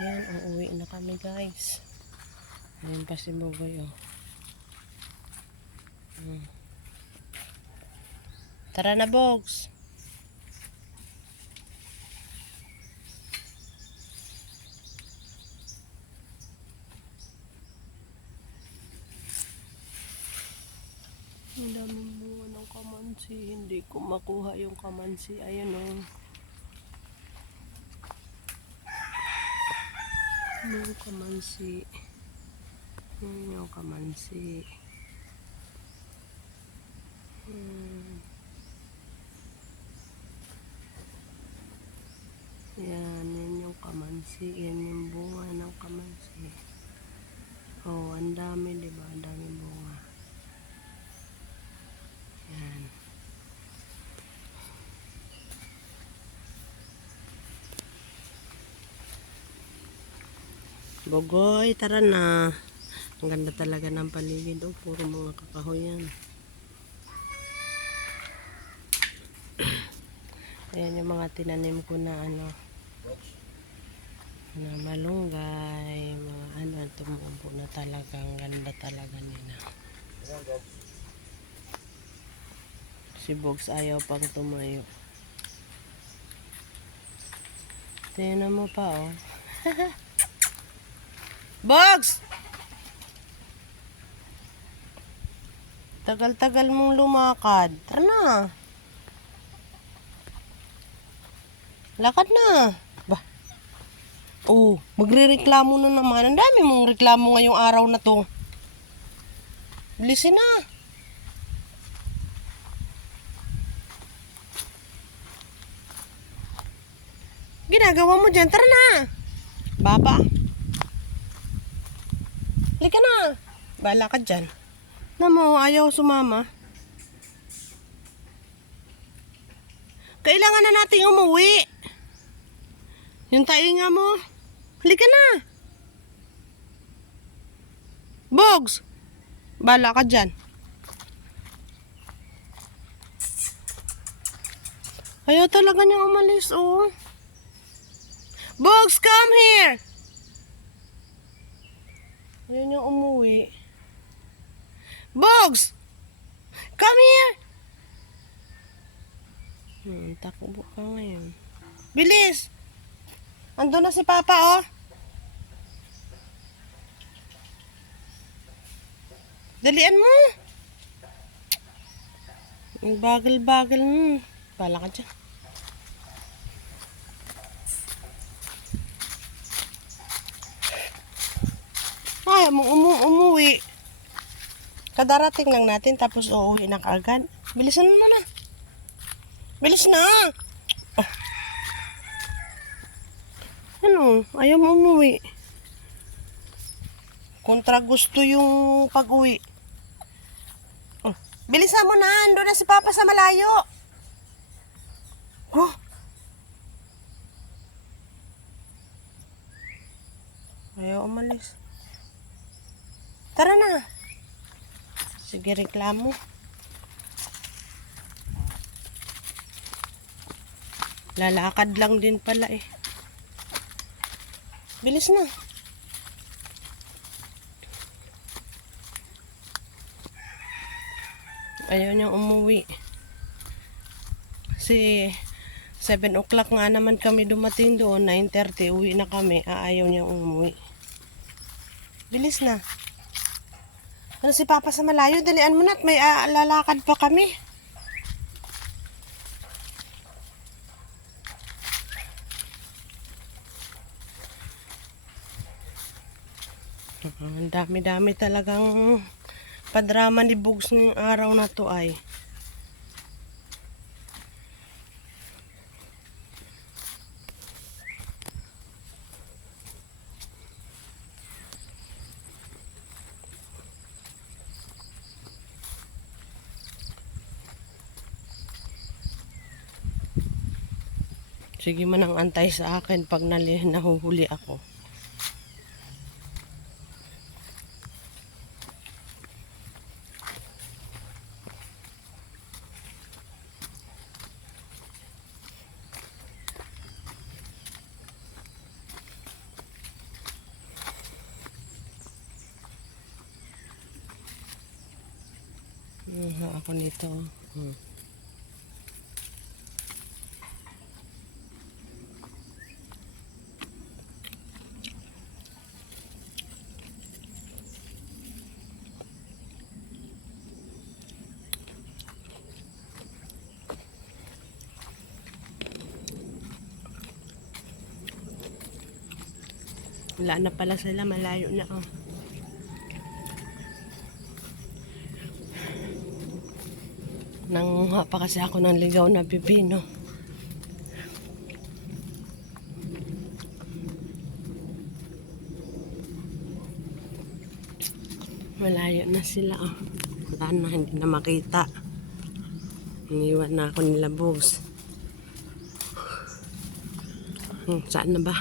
Ayan, uuwi na kami guys. Ayan pa si Bugoy oh. Tara na Bogs. Ang daming bunga ng kamansi. Hindi ko makuha yung kamansi. Ayan o. Yung kamansi. Ayan yung kamansi. Yan yung kamansi. Yan yung bunga ng kamansi. Oh, ang dami diba? Ang dami bunga. Yan. Bugoy, tara na. Ang ganda talaga ng paligid. Oh, puro mga kakahoy yan. Ayan yung mga tinanim ko na ano. Na malunggay. Mga ano, tumubo na talaga. Ang ganda talaga nila. Si Bogs ayaw pang tumayo. Tingnan mo pa oh. Bogs! Tagal-tagal mong lumakad. Tara na. Lakad na. Bah. Oh, magrereklamo na naman. Ang dami mong reklamo ngayong araw na to. Bilisin na. Ginagawa mo dyan. Tara na. Baba. Halika na. Bala ka dyan. Namo, ayaw sumama. Kailangan na nating umuwi. Yung tainga mo. Halika na. Bogs. Bala ka dyan. Ayaw talaga niyang umalis, oh. Bogs, come here. Ayaw niyang umuwi. Bogs! Come here! Takbo ka ngayon. Bilis! Ando na si Papa, oh. Dalian mo. Ang bagal-bagal mo. Pala ka dyan. Ayaw mong umuwi. Kadarating lang natin tapos uuwi na kaagad. Bilisan mo na. Bilis na. Oh. Ano? Ayaw mo umuwi. Kontra gusto yung pag-uwi. Oh. Bilisan mo na. Ando na si Papa sa malayo. Oh. Ayaw umalis. Tara na. Sige, reklamo. Lalakad lang din pala eh. Bilis na. Ayaw niyang umuwi. Kasi 7 o'clock nga naman kami dumating doon. 9:30 uwi na kami. Ayaw niyang umuwi. Bilis na. Ano si Papa sa malayo? Dalian mo na at may lalakad pa kami. Ang dami-dami talagang padrama ni Bugs ng araw na to ay. Sige man ang antay sa akin pag nahuhuli ako. Ako nito. Wala na pala sila, malayo na. Nanguha pa kasi ako ng ligaw na pipino. Malayo na sila. Wala na, hindi na makita. Iniwan na ako nila Bogs. Saan na ba?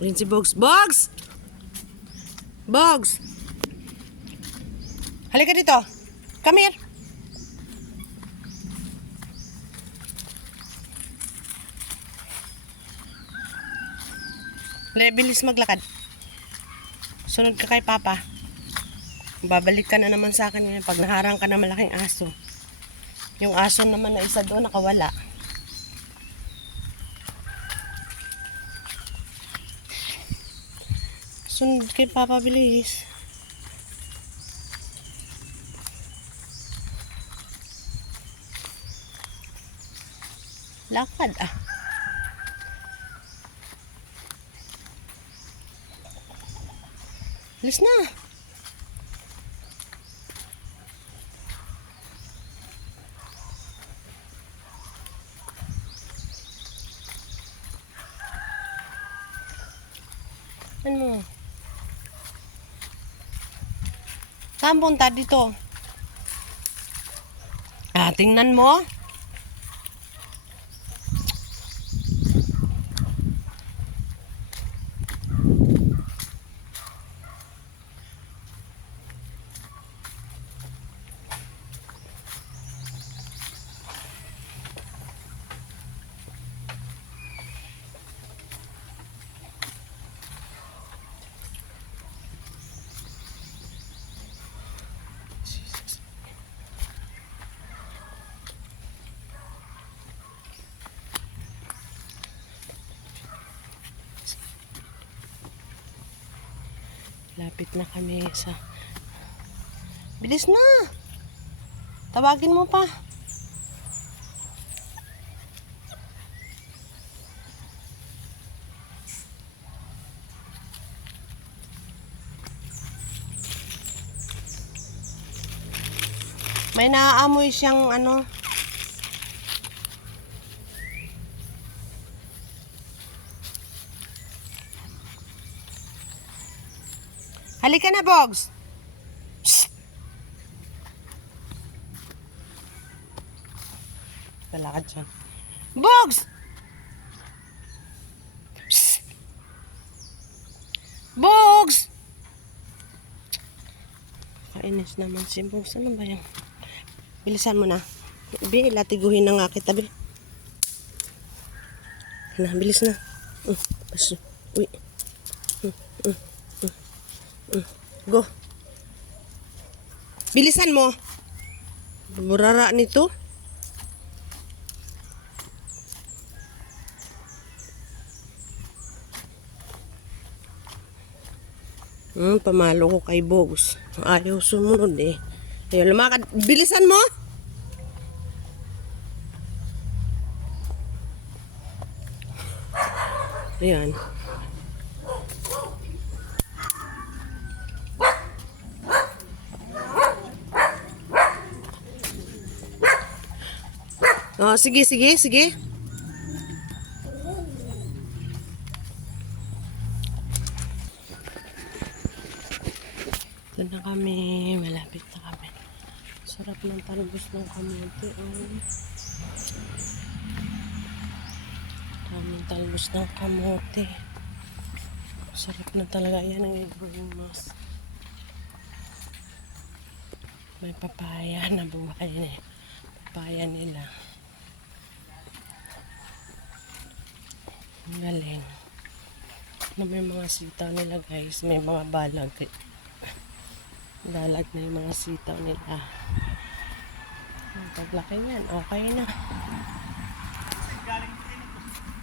Ayun si Bogs. Bogs! Bogs! Halika dito. Come here. Bilis maglakad. Sunod ka kay Papa. Babalik ka na naman sa akin ngayon pag naharang ka na malaking aso. Yung aso naman na isa doon nakawala. Sunod kay Papa, bilis. Lakad Bilis na. Ano? Saan punta dito? Tingnan mo. Lapit na kami sa... Bilis na! Tawagin mo pa. May naaamoy siyang ano... Halika na, Bogs! Psst! Talakad siya. Bogs! Psst! Bogs! Kainis naman si Bogs. Ano ba yan? Bilisan mo na. Bi, latiguhin na nga kita, Bi. Na, bilis na. Uy. Go. Bilisan mo. Burara nito. Pamalo ko kay Bogs. Ayaw sumunod eh. Ayaw lumakad. Bilisan mo. Ayan. Oh, sige. Doon na kami, malapit na kami. Sarap ng talbos ng kamote. Daming talbos ng kamote. Sarap na talaga. Yan ang i-growing mas. May papaya na buhay. Papaya nila. Ang galing. May mga sitaw nila guys. May mga balag. Dalag na yung mga sitaw nila. Paglaki niyan, okay na. Galing